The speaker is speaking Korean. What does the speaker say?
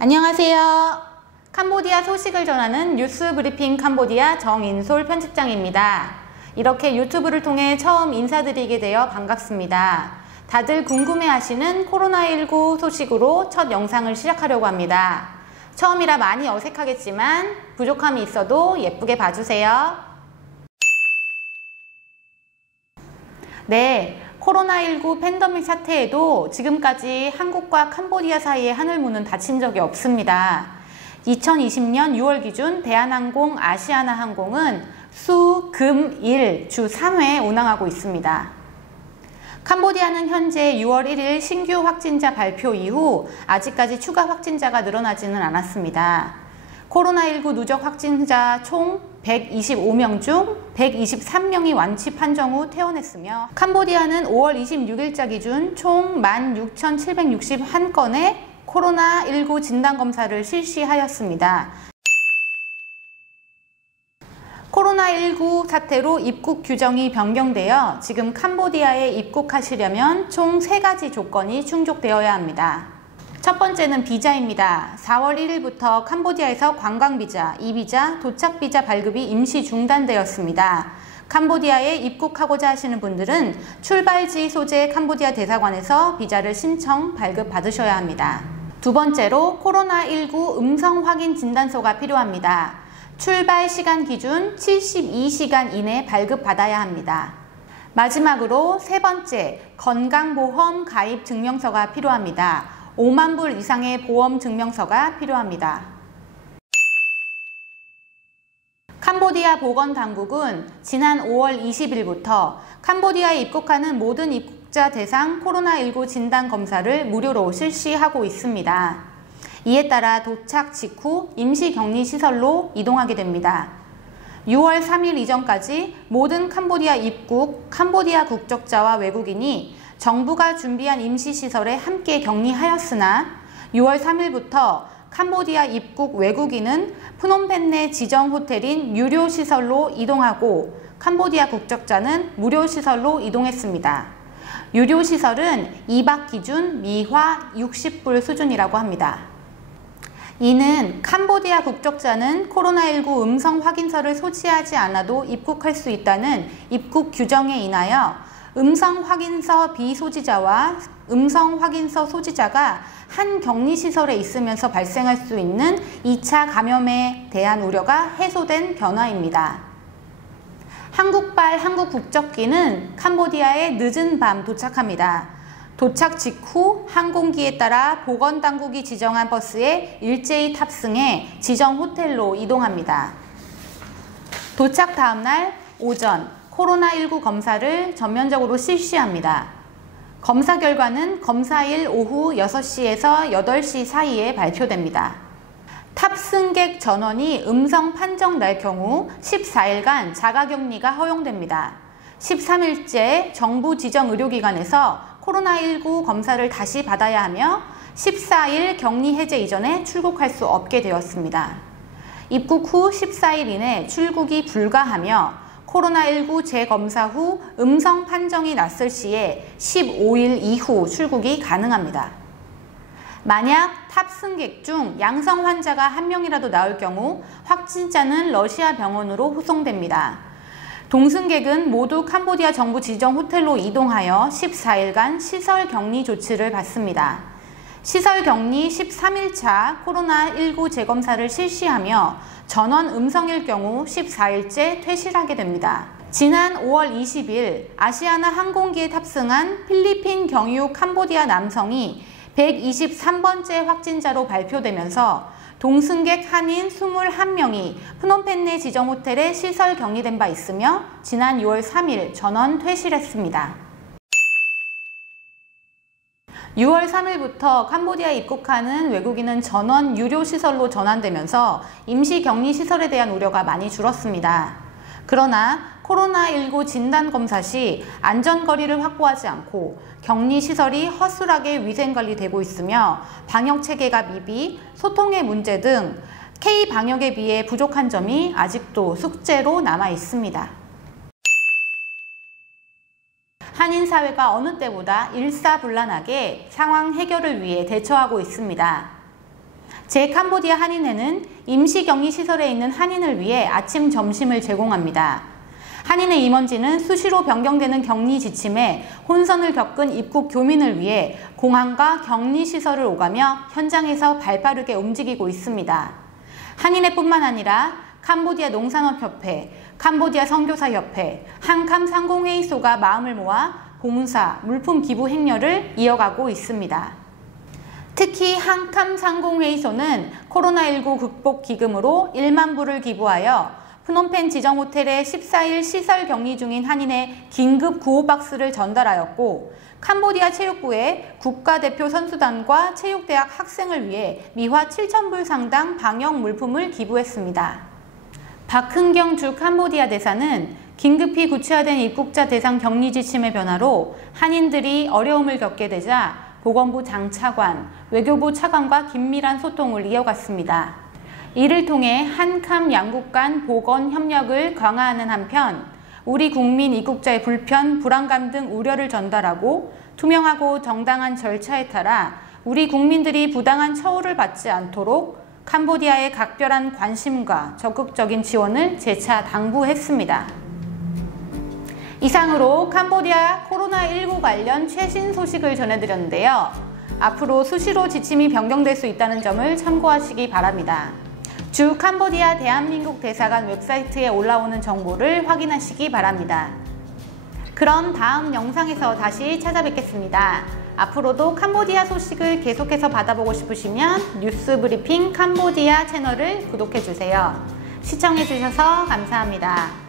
안녕하세요. 캄보디아 소식을 전하는 뉴스 브리핑 캄보디아 정인솔 편집장입니다. 이렇게 유튜브를 통해 처음 인사드리게 되어 반갑습니다. 다들 궁금해하시는 코로나19 소식으로 첫 영상을 시작하려고 합니다. 처음이라 많이 어색하겠지만 부족함이 있어도 예쁘게 봐주세요. 네, 코로나19 팬데믹 사태에도 지금까지 한국과 캄보디아 사이의 하늘문은 닫힌 적이 없습니다. 2020년 6월 기준 대한항공, 아시아나항공은 수, 금, 일 주 3회 운항하고 있습니다. 캄보디아는 현재 6월 1일 신규 확진자 발표 이후 아직까지 추가 확진자가 늘어나지는 않았습니다. 코로나19 누적 확진자 총 125명 중 123명이 완치 판정 후 퇴원했으며 캄보디아는 5월 26일자 기준 총 16,761건의 코로나19 진단검사를 실시하였습니다. 코로나19 사태로 입국 규정이 변경되어 지금 캄보디아에 입국하시려면 총 3가지 조건이 충족되어야 합니다. 첫 번째는 비자입니다. 4월 1일부터 캄보디아에서 관광비자, 이비자, 도착비자 발급이 임시 중단되었습니다. 캄보디아에 입국하고자 하시는 분들은 출발지 소재 캄보디아 대사관에서 비자를 신청, 발급받으셔야 합니다. 두 번째로 코로나19 음성 확인 진단서가 필요합니다. 출발 시간 기준 72시간 이내 발급받아야 합니다. 마지막으로 세 번째, 건강보험 가입 증명서가 필요합니다. 5만 불 이상의 보험 증명서가 필요합니다. 캄보디아 보건당국은 지난 5월 20일부터 캄보디아에 입국하는 모든 입국자 대상 코로나19 진단검사를 무료로 실시하고 있습니다. 이에 따라 도착 직후 임시격리시설로 이동하게 됩니다. 6월 3일 이전까지 모든 캄보디아 입국, 캄보디아 국적자와 외국인이 정부가 준비한 임시시설에 함께 격리하였으나 6월 3일부터 캄보디아 입국 외국인은 프놈펜 내 지정 호텔인 유료시설로 이동하고 캄보디아 국적자는 무료시설로 이동했습니다. 유료시설은 2박 기준 미화 60불 수준이라고 합니다. 이는 캄보디아 국적자는 코로나19 음성 확인서를 소지하지 않아도 입국할 수 있다는 입국 규정에 인하여 음성 확인서 비소지자와 음성 확인서 소지자가 한 격리시설에 있으면서 발생할 수 있는 2차 감염에 대한 우려가 해소된 변화입니다. 한국발 한국 국적기는 캄보디아에 늦은 밤 도착합니다. 도착 직후 항공기에 따라 보건당국이 지정한 버스에 일제히 탑승해 지정 호텔로 이동합니다. 도착 다음날 오전 코로나19 검사를 전면적으로 실시합니다. 검사 결과는 검사일 오후 6시에서 8시 사이에 발표됩니다. 탑승객 전원이 음성 판정 날 경우 14일간 자가격리가 허용됩니다. 13일째 정부 지정 의료기관에서 코로나19 검사를 다시 받아야 하며 14일 격리 해제 이전에 출국할 수 없게 되었습니다. 입국 후 14일 이내 출국이 불가하며 코로나19 재검사 후 음성 판정이 났을 시에 15일 이후 출국이 가능합니다. 만약 탑승객 중 양성 환자가 1명이라도 나올 경우 확진자는 러시아 병원으로 후송됩니다. 동승객은 모두 캄보디아 정부 지정 호텔로 이동하여 14일간 시설 격리 조치를 받습니다. 시설 격리 13일차 코로나19 재검사를 실시하며 전원 음성일 경우 14일째 퇴실하게 됩니다. 지난 5월 20일 아시아나 항공기에 탑승한 필리핀 경유 캄보디아 남성이 123번째 확진자로 발표되면서 동승객 한인 21명이 프놈펜 내 지정 호텔에 시설 격리된 바 있으며 지난 6월 3일 전원 퇴실했습니다. 6월 3일부터 캄보디아에 입국하는 외국인은 전원 유료시설로 전환되면서 임시격리시설에 대한 우려가 많이 줄었습니다. 그러나 코로나19 진단검사 시 안전거리를 확보하지 않고 격리시설이 허술하게 위생관리되고 있으며 방역체계가 미비, 소통의 문제 등 K방역에 비해 부족한 점이 아직도 숙제로 남아 있습니다. 한인사회가 어느 때보다 일사불란하게 상황 해결을 위해 대처하고 있습니다. 제-캄보디아 한인회는 임시격리시설에 있는 한인을 위해 아침, 점심을 제공합니다. 한인회 임원진은 수시로 변경되는 격리 지침에 혼선을 겪은 입국 교민을 위해 공항과 격리시설을 오가며 현장에서 발빠르게 움직이고 있습니다. 한인회뿐만 아니라 캄보디아 농산업협회, 캄보디아 선교사협회, 한캄 상공회의소가 마음을 모아 봉사, 물품 기부 행렬을 이어가고 있습니다. 특히 한캄 상공회의소는 코로나19 극복 기금으로 1만 불을 기부하여 프놈펜 지정 호텔에 14일 시설 격리 중인 한인의 긴급 구호 박스를 전달하였고, 캄보디아 체육부에 국가대표 선수단과 체육대학 학생을 위해 미화 7,000불 상당 방역 물품을 기부했습니다. 박흥경 주 캄보디아 대사는 긴급히 구체화된 입국자 대상 격리 지침의 변화로 한인들이 어려움을 겪게 되자 보건부 장차관, 외교부 차관과 긴밀한 소통을 이어갔습니다. 이를 통해 한캄 양국 간 보건 협력을 강화하는 한편 우리 국민 입국자의 불편, 불안감 등 우려를 전달하고 투명하고 정당한 절차에 따라 우리 국민들이 부당한 처우를 받지 않도록 캄보디아의 각별한 관심과 적극적인 지원을 재차 당부했습니다. 이상으로 캄보디아 코로나19 관련 최신 소식을 전해드렸는데요. 앞으로 수시로 지침이 변경될 수 있다는 점을 참고하시기 바랍니다. 주 캄보디아 대한민국 대사관 웹사이트에 올라오는 정보를 확인하시기 바랍니다. 그럼 다음 영상에서 다시 찾아뵙겠습니다. 앞으로도 캄보디아 소식을 계속해서 받아보고 싶으시면 뉴스브리핑 캄보디아 채널을 구독해주세요. 시청해주셔서 감사합니다.